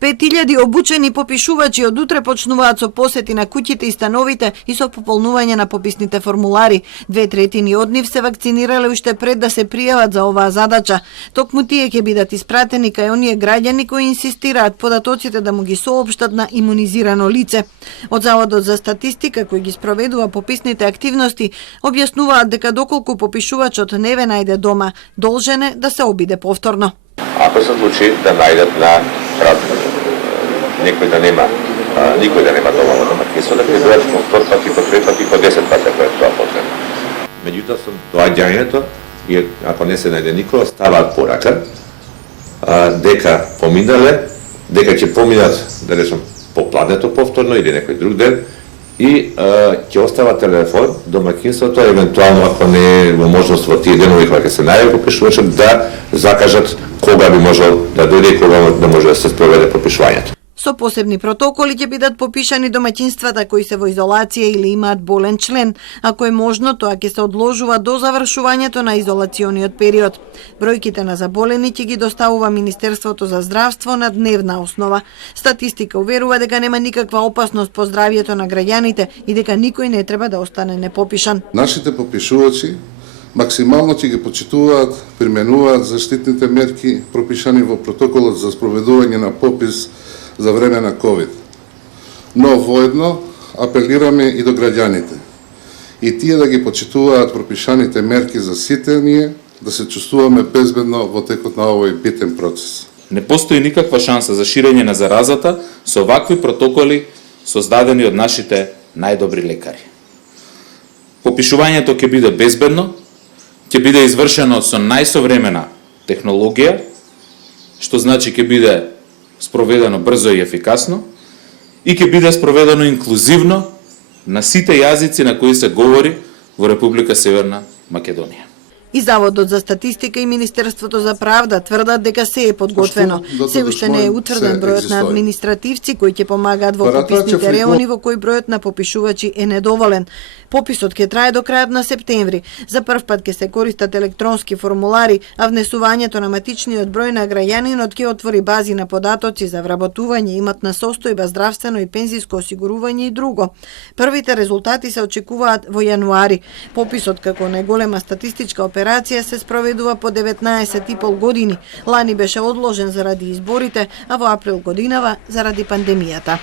5.000 обучени попишувачи од утре почнуваат со посети на куќите и становите и со пополнување на пописните формулари. 2/3 од нив се вакцинирале уште пред да се пријават за оваа задача. Токму тие ќе бидат испратени кај оние граѓани кои инсистираат податоците да му ги соопштат на имунизирано лице. Од Заводот за статистика кој ги спроведува пописните активности објаснуваат дека доколку попишувачот не ве најде дома, должен е да се обиде повторно. Ако се случи да најдат на некој да нема, никој да нема дома во домаќинство, да ќе дојдат по 2 пати, по 3 пати, по 10 пати ако е тоа потребно. Меѓутоа со доаѓањето, и ако не се најде никој, ставаат порака дека поминале, дека ќе поминат, да речем, попладнето повторно или некој друг ден, и ќе остава телефон домаќинството, евентуално ако не е во можност во тие денови кога ќе се најави попишувачот, да закажат кога би можел да дојде и кога да може да се спроведе попишувањето. Со посебни протоколи ќе бидат попишани домаќинствата кои се во изолација или имаат болен член. Ако е можно, тоа ќе се одложува до завршувањето на изолациониот период. Бројките на заболени ќе ги доставува Министерството за здравство на дневна основа. Статистика уверува дека нема никаква опасност по здравјето на граѓаните и дека никој не треба да остане непопишан. Нашите попишувачи максимално ќе ги почитуваат, применуваат заштитните мерки пропишани во протоколот за спроведување на попис за време на COVID. Но воедно апелираме и до граѓаните. И тие да ги почитуваат пропишаните мерки за сите ние, да се чувствуваме безбедно во текот на овој битен процес. Не постои никаква шанса за ширење на заразата со вакви протоколи создадени од нашите најдобри лекари. Попишувањето ќе биде безбедно, ќе биде извршено со најсовремена технологија, што значи ќе биде спроведено брзо и ефикасно и ќе биде спроведено инклузивно на сите јазици на кои се говори во Република Северна Македонија. И Заводот за статистика и Министерството за правда тврдат дека се е подготвено. Се уште не е утврден бројот на административци кои ќе помагаат во пописните реони во кои бројот на попишувачи е недоволен. Пописот ќе трае до крајот на септември. За прв пат ќе се користат електронски формулари, а внесувањето на матичниот број на граѓанинот ќе отвори бази на податоци за вработување, имотна состојба, здравствено и пензиско осигурување и друго. Првите резултати се очекуваат во јануари. Пописот како најголема статистичка операција се спроведува по 19,5 години. Лани беше одложен заради изборите, а во април годинава заради пандемијата.